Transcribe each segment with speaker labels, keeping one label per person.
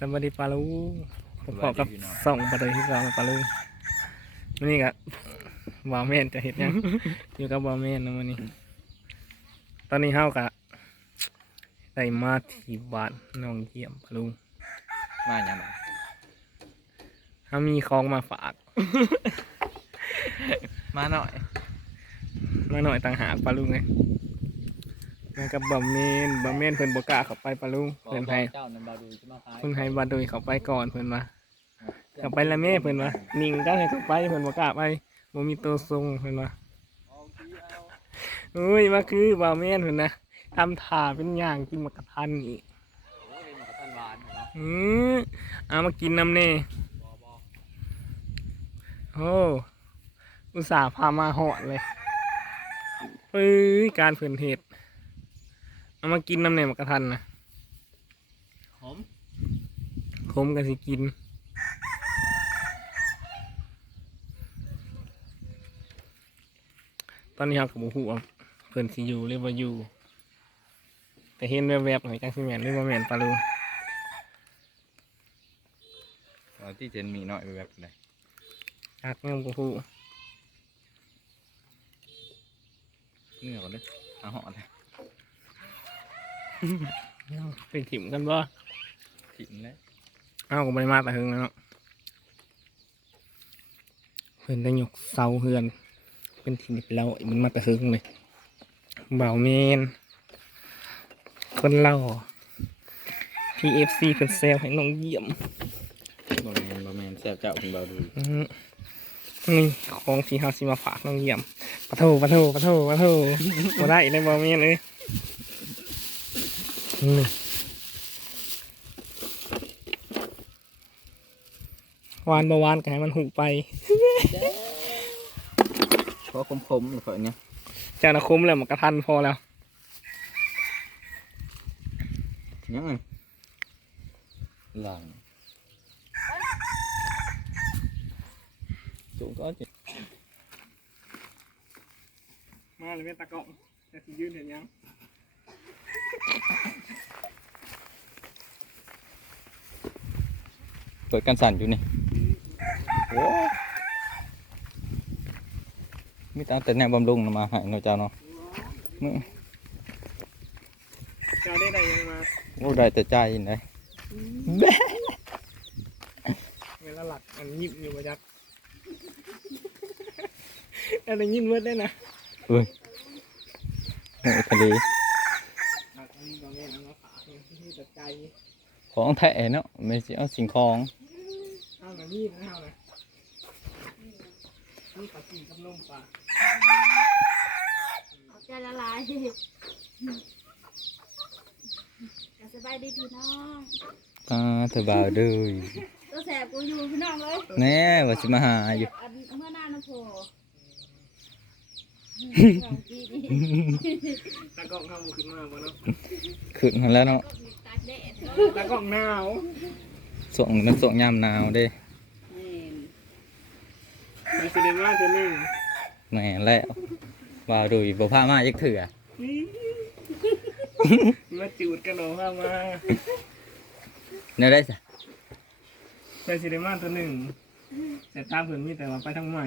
Speaker 1: สวัสดีปาลูพ
Speaker 2: ส
Speaker 1: บ
Speaker 2: วัสดี
Speaker 1: กับ
Speaker 2: พี่น้อง
Speaker 1: ส่องประเดี๋ยวที่เราปาลูวันนี้ก็บาวเมนจะเห็นยังอยู่กับบาวเมนนะวันนี้ ตอนนี้เฮากะได้มาที่บ้านน้องเยี่ยมปาลู
Speaker 2: มาอย่างไร
Speaker 1: เฮามีของมาฝาก
Speaker 2: มาหน่อย
Speaker 1: มาหน่อยต่างหากปาลูไง มากับบาวเมนบาวเมนเพิ่นบกล้าเข้าไปปาลูเพิ่นให้
Speaker 2: เจ้านันบาดูจะมาขาย
Speaker 1: เพิ่นให้บาดุยเข้าไปก่อนเพิ่นมาเข้าไปละแม่เพิ่นว่านิ่งก็ให้เข้าไปเพิ่นบกล้าไปบ่มีตัวทรงเพิ่นว่าเฮ้ยมาคือบาวแม่นเพิ่นนะทำถ่าเป็นอย่างกินหมกกระทันอีก
Speaker 2: โอ้ยมากระทันหวานเหรอ
Speaker 1: อือเอามากินน้ำเน่
Speaker 2: บอบอ
Speaker 1: โอ้อุตส่าห์พามาหอดเลยเฮ้ยการเพิ่นเทศ เอามากินน้ำเน่หมกกระทันนะ
Speaker 2: หอม
Speaker 1: คมกันสิกิน ตอนนี้เรากับบุหูว่าเพิ่นสิอยู่หรือว่าอยู่ แต่เห็นแวบๆหน่อยจังสิแมนหรือว่าแมนปลาลู
Speaker 2: เอาที่เจนมีหน่อยไปแบบไหน
Speaker 1: จากเงี้ยบุหู
Speaker 2: เนื้อก่อนเลยเอาห่อเลย
Speaker 1: ไปถิ่มกันบ่
Speaker 2: ถิ่นแล้ว
Speaker 1: เอ้าก็บ่ได้มาแต่หึงแล้วเนาะเพิ่นได้ยกเสาเฮือน เป็นถิ่นเรามันมาแต่หึงเลยเบาเมนคนเล่า PFC เพิ่นแซวให้น้องเยี่ยม
Speaker 2: บะแมนบะแมนแซ่บเจ้าคุณบาดู
Speaker 1: อื้อหือนี่ของที่เฮาสิมาฝากน้องเยี่ยมปะโถปะโถปะโถปะโถบ่ได้เลยบ่แม่นเอ้ย นี่วานบ่วานก็ให้มันหูไป
Speaker 2: เพราะคมๆหรือเปล่าเนี่ย
Speaker 1: เจ้านะคุ้มแล้วมันกระทันพอแล้ว
Speaker 2: ยังไงหลังจุกก็จะ
Speaker 1: มาเลยแม่ตะกอกจะสิยืนเห็นยัง
Speaker 2: เปิดกันสั่นอยู่นี่โอ้มีตาแต่แนวบำรุงน่ะมาให้เนาะเจ้าเนาะมื้อ
Speaker 1: เจ้าได้ได้ยังมา
Speaker 2: โอ้ได้แต่ใจไหน
Speaker 1: เวลาหลักมันยิบอยู่ประจักอะไรยินเมื่อได้นะ
Speaker 2: เอ้ยโอ้ทะเล ของแท้เนาะไม่ใช่เอาสิ่งของ
Speaker 1: เอาหน่ะนี่นะเอาหน่ะนี่ขอกินกับนมปลา
Speaker 3: เอาใจละลายก็สบายดีพี่น้อง
Speaker 2: อ่าเธอบ่าวเด้ย
Speaker 3: ตัวแสบกูอยู่พี่น้องเลย
Speaker 2: แน่ว่าสิมาหาอยู่
Speaker 3: อันเมื่อหน้านะโผล่สองปีนี่
Speaker 1: ตะกอกเข้ามาขึ้นมาบ่เนาะ
Speaker 2: ขึ้นมาแล้วเนาะ
Speaker 3: ก็มีตาก แดดเนาะ
Speaker 1: ตะกอกหนาว
Speaker 2: ส่งมันส่งยามหนาวเด้
Speaker 1: มีสิเดมาตัวหนึง
Speaker 2: แน่แล้วบ่าวเดุยบ่พามาจักเถื่อ
Speaker 1: นี่มาจูดกันหรอว่ามา
Speaker 2: แนวได้ซะ
Speaker 1: แต่สิเดมาตัวหนึ่งแต่ตามเพิ่นมีแต่ว่าไปทางใหม่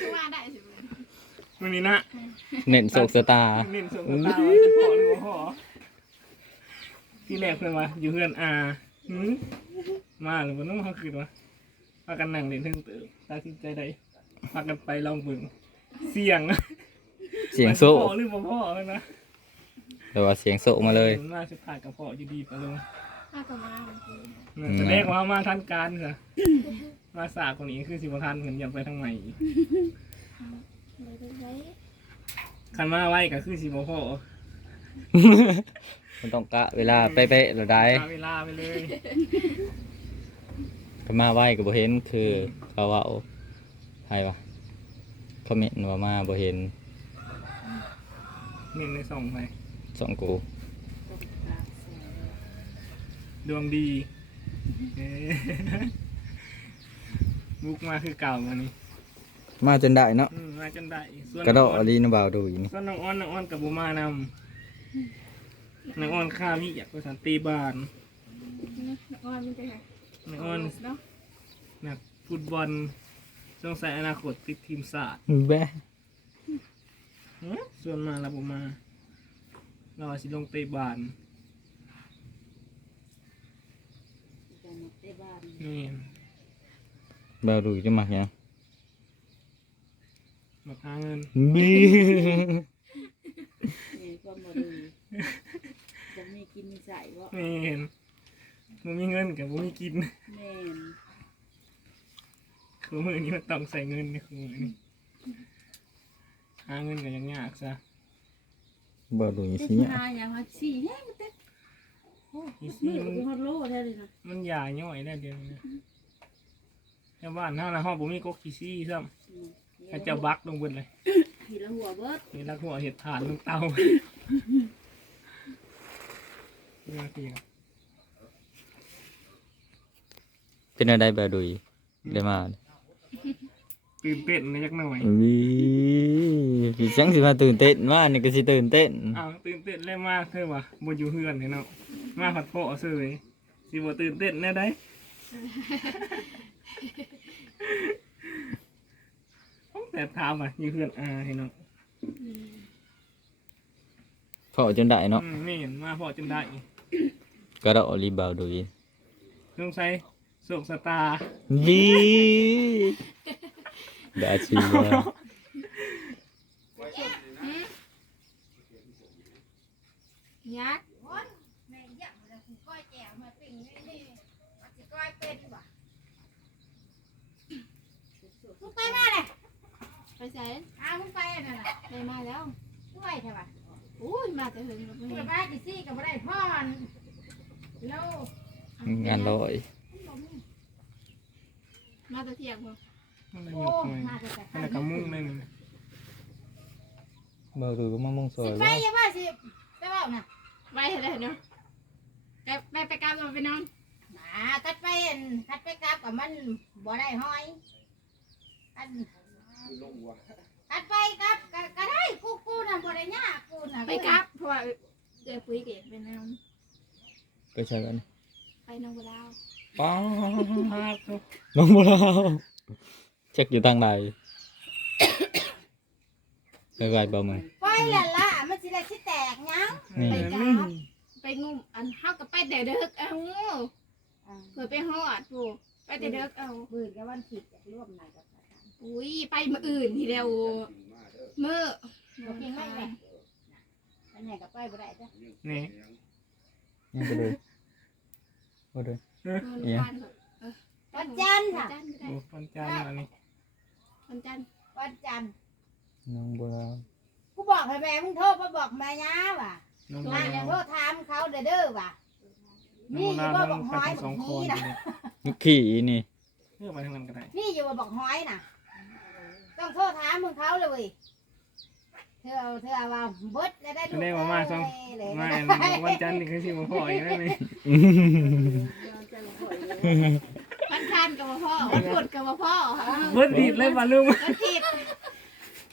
Speaker 3: คือว่าได้สิ
Speaker 1: มันนี้นะ
Speaker 2: เน้นโศกสตาร์
Speaker 1: เน้นส่งตาไว้จะพอหรือบ่พอที่แรกเพื่อนว่าอยู่เพื่อนอาหืมมาหรือว่าน้องเขาคืนวะพากันนั่งเล่นเทิงตื่นตัดสินใจได้พากันไปลองเบิ่งเสียง
Speaker 2: เสียงโซ่
Speaker 1: พอหรือบ่พอเลยนะ
Speaker 2: แต่ว่าเสียงโซ่มาเลย
Speaker 1: มาสุดท้ายกับพ่ออยู่ดีไปเลย
Speaker 3: ถ้าก็มา
Speaker 1: แสดงว่ามาทันการค่ะมาสาคนนี้คือสิบทันเหมือนอยัไปทางใหม่อีก
Speaker 3: เลยไปไว้
Speaker 1: คันมาไว้ก็คือสิบพ่อ
Speaker 2: มันต้องกะเวลาเป๊ะๆแล้วได้
Speaker 1: มาเวลาไปเลย
Speaker 2: ถ้ามาไว้ก็บ่เห็นคือเขาว่าโอ้ใครวะคอมเมนต์ว่ามาบ่เห็น
Speaker 1: เน้นในส่องไป
Speaker 2: ส่องกู
Speaker 1: ดวงดีเอ๊ะบุกมาคือเก่าวันนี้
Speaker 2: มาจนได้เนาะ
Speaker 1: อืมมาจนได้ส่วน
Speaker 2: กระโดด
Speaker 1: น้อง
Speaker 2: อ
Speaker 1: อ้อน
Speaker 2: ลีนะบ่าวดูอยู่นี่
Speaker 1: ส่วนน้องอ้อนน้องอ้อนกับบูมานนางอ้อนข้ามีอยากไปสันตีบาน
Speaker 3: อ้อนมันจะไง
Speaker 1: นางอ้อน
Speaker 3: เนาะ
Speaker 1: นักฟุตบอลสงสัยอนาคตติดทีมชาติ
Speaker 2: แบะ
Speaker 1: เอ้อส่วนมาเราผมมา เราอาจสิลงเตะบาน
Speaker 4: จะมาเตะบ้าน
Speaker 1: นี่
Speaker 2: บ่รู้จะมักหยัง
Speaker 1: มาหาเงิน
Speaker 2: บี
Speaker 4: นี่ก็มาดูจะมีกินมีใส่บ่
Speaker 1: นี่เห็นมันมีเงินกับมันมีกิน
Speaker 4: แม่น
Speaker 1: คือมือนี้มันต้องใส่เงินนี่คือมือนี้หาเงินกันยังยากซะ
Speaker 2: บ่รู้
Speaker 4: เด็
Speaker 2: สิ
Speaker 4: ก
Speaker 2: เนี่ย
Speaker 4: หาอย่างว่าสี่แห้งเต็ม
Speaker 1: อี
Speaker 4: นี่
Speaker 1: ซี่
Speaker 4: ก็
Speaker 1: มัน
Speaker 4: เป็นฮอดโลแท้เลยนะ
Speaker 1: มันใหญ่ย่อยได้เดียวนี้แค่บ้านเท่านะห้องผมมีก๊กขี้ซี่ซ้
Speaker 4: อืมำ
Speaker 1: ให้เจ้าบักลงบนเลย
Speaker 4: ขี่ละหัวเบิด
Speaker 1: นี่รักหัวเห็ดถ่านลงเตานี่นาทีครับ
Speaker 2: เป็นอะไรบ่รู้ได้มา
Speaker 1: ตื่นเต้นนะจักหน่อย
Speaker 2: วิพี่จังสิมาตื่นเต้นว่านี่ก็สิตื่นเต้น
Speaker 1: อ้าวตื่นเต้นเลยมากเธอวะบนอยู่เฮือนเนาะมาผัดโพะเสยสิบ่ตื่นเต้นแน่ได้ แต่ถามอะอยู่เฮือนอาเห็นเนาะ
Speaker 2: พอจนได้เนาะ
Speaker 1: อืมนี่เห็นมาพอจนได้
Speaker 2: ก็เราอลีบ่าวดู
Speaker 1: สงสัยโศกสตาร์
Speaker 2: วีได้ชื่อว่า
Speaker 3: ยักษ์
Speaker 5: แม่ยักษ์มันก้อยแจ่วมาปิ้งนี่นี่มันสิก้อยเป็นบ่มึงไปมาเลย
Speaker 3: ไปใส่
Speaker 5: อ้าวมึงไปอันนั่นน่ะ
Speaker 3: ไปมาแล้ว
Speaker 5: ช่วยใช่ป่ะ
Speaker 3: อุ้ยมาแต่หึงกับ
Speaker 5: มึง
Speaker 3: มึง
Speaker 5: ไปบ้านดิซี่กับบ่ได้พ่อมันแล้ว
Speaker 2: งานลอย
Speaker 3: มาแต่เที่ยงบ่
Speaker 1: มันเลย
Speaker 5: โอ้
Speaker 1: หยกเลย
Speaker 5: มาแต่แต่
Speaker 1: มันเลยกำมุ้งเลยนี่
Speaker 2: บ่าวดูก็มามุ่งซอ
Speaker 5: สิ
Speaker 2: ย
Speaker 5: ไป
Speaker 2: ว่า
Speaker 5: ยังว่าสิไปเว่าน่ะ
Speaker 3: ไปเถอะเนาะไปไปไปกลับมาไปนอน
Speaker 5: อ่าคัดไปอั่นคัดไปกลับกับมันบ่ได้ห้อย คัดคัดไปกลับก็ก็ได้กูกูน่ะบ่ได้ยากกูน่ะ
Speaker 3: ไปกลับเพราะว่าเดี๋ยวคุยกับไปนอน
Speaker 2: ไปใช่กัน
Speaker 3: ไปนอนกับเรา
Speaker 2: ป้า
Speaker 1: ครับ
Speaker 2: น้องบ่าวเช็คอยู่ทางใดไปไว้บ่มึง
Speaker 5: ปล่อยและล่ะมันสิได้สิแตกหยัง
Speaker 2: นี่
Speaker 3: ไปกลับไปงุ่มอันเฮาก็ไปแต่เด็กเอา
Speaker 5: อ่า
Speaker 3: เผื่อไปฮอดปู่ไปแต่เด็กเอา
Speaker 5: มื่นกับวันผิดอยากร่วมหน่อยกับ อาจารย์
Speaker 3: อุ้ยไปมื้ออื่นทีเดียวมื้อ
Speaker 5: บอกเพียงไม่เลยอันไหนกับไปบ่ได้จ้ะ
Speaker 1: นี่
Speaker 2: ยังไปดูบ่ดู
Speaker 3: มื้อวันก่อนเออ
Speaker 5: วันจันทร์
Speaker 3: วั
Speaker 5: ค่ะ
Speaker 3: นจันทร์ก็ได้
Speaker 1: โอ้ปันจานมานี่
Speaker 3: วันจันทร์
Speaker 5: วันจันทร์
Speaker 2: น้องบ่าว
Speaker 5: กูบอกให้แม่มึงโทรมาบอกแม่ย่าว่ะ
Speaker 1: น้อง
Speaker 5: มา
Speaker 1: นา
Speaker 5: อย่าโทรถามเขาเด้อเด้อว่ะ
Speaker 1: น้
Speaker 5: นี่
Speaker 1: อง
Speaker 5: อยู่
Speaker 1: นา
Speaker 5: ว่า
Speaker 1: ต้
Speaker 5: บ
Speaker 1: อ
Speaker 5: องก
Speaker 1: ไป
Speaker 5: ห้อย
Speaker 1: ทั้ง
Speaker 5: บ
Speaker 1: ส
Speaker 5: อ
Speaker 1: อกงคน
Speaker 5: นี้นะ
Speaker 2: นี่ขี่นี่
Speaker 1: เพื่อไปทางนั้นก็ได้
Speaker 5: นี่อยู่ว่าบอกห้อยน่ะ ต้องโทรถามมึงเขาเลยเว้ยเธอเอาเธอเอาว่าเบิดแล้วได้ลูก
Speaker 1: ได้มามาสอง
Speaker 5: เลย
Speaker 1: มาวันจันทร์นี่คือสิมาพ่ออีกแล้วนี่
Speaker 3: วันคันกับว่าพ่อวันพุธกับว่าพ่อ
Speaker 1: เบิดดีดเลยบาลุง
Speaker 3: วันผิด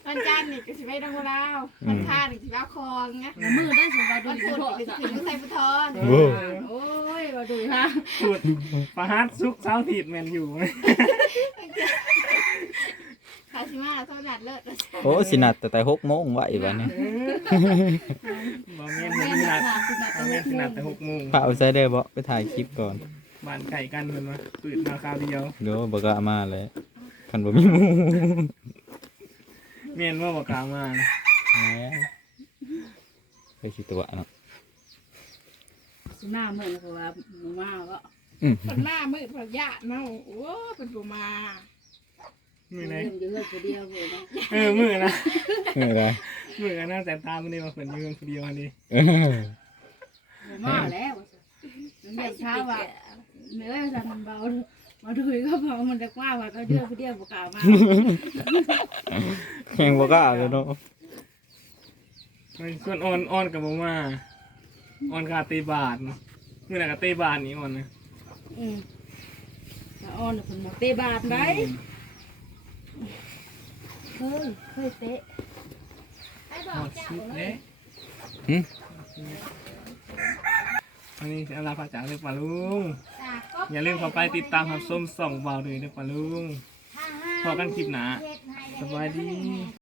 Speaker 3: วันจันทร์นี่ก็สิไปดังลาววันคานนี่สิไปเอาคองนะ
Speaker 4: มือได้สิว่าดู
Speaker 3: วันพุธนี่ก็สิขึ้นใส่ปทอน
Speaker 2: โอ้
Speaker 4: โอ้ยว่าดูฮะ
Speaker 1: พูดประหัสซุกเสาร์ถีดแมนอยู่ไหม
Speaker 3: คาชิมาโทษนัดเลิศ
Speaker 2: โอ้สินัดแต่แต่หกโมงไหวบัดนี้
Speaker 1: บอแม่นสินัดบอแม่นสินัดแต่หกโมง
Speaker 2: พาเอาไซเดอร์บ่ไปถ่ายคลิปก่อน
Speaker 1: บ้านไก่กันเพิ่นมาตื่นมาคราวเดียว
Speaker 2: เดี๋ยวบ่กล้ามาเลยคันบ่มีหมู่
Speaker 1: เมียนว่าบอกกล้ามานะ
Speaker 2: แหมไปสิตัวเนาะ
Speaker 4: สิมาเมื่อก็ว่าบ่มาก็
Speaker 2: อืม
Speaker 3: คนหน้ามืดพระยะเนาะโอ้เป็นปูมา
Speaker 1: มือไหน
Speaker 4: เพิ่นอยู่เฮือนคนเดียวเลยนะ
Speaker 1: เออมือนะ
Speaker 2: เออได้
Speaker 1: มือกันน่าแต่ตามันนี่มาเพิ่นอยู่คนเดียวอันนี้
Speaker 2: เออ
Speaker 4: บ่มาแล้วมันเรียกเช้าว่าเนื้อสั่นเบามาดูก็พอมันจะกว่าว่าก็เดือคนเดียวบ่กล้ามา
Speaker 2: แข่งบ่กล้าเลยเนาะ
Speaker 1: มันส่วนอ่อนอ่อนกับบ่มาอ่อนกาตีบาทมือไหนกับตีบาทนี่อ่อนนะ
Speaker 4: อืมแต่อ่อนน่ะเพิ่นบ่เตะบาดได้ เคยเคยเตะ
Speaker 5: ให้บ
Speaker 1: ห
Speaker 5: อ
Speaker 1: อกด
Speaker 5: เจ้า
Speaker 1: สุด
Speaker 5: เล
Speaker 1: เลยยวันนี้เอาลาพระจากเลยป่าลุง
Speaker 5: จากก็
Speaker 1: อย่าลืมเข้าไปติดตามรับส้มส่องเบาเลยเด้อป่าลุง
Speaker 5: ทหาร
Speaker 1: พอกันคลิปหน้า
Speaker 5: เฮ็ดให้ได้
Speaker 1: สบายดี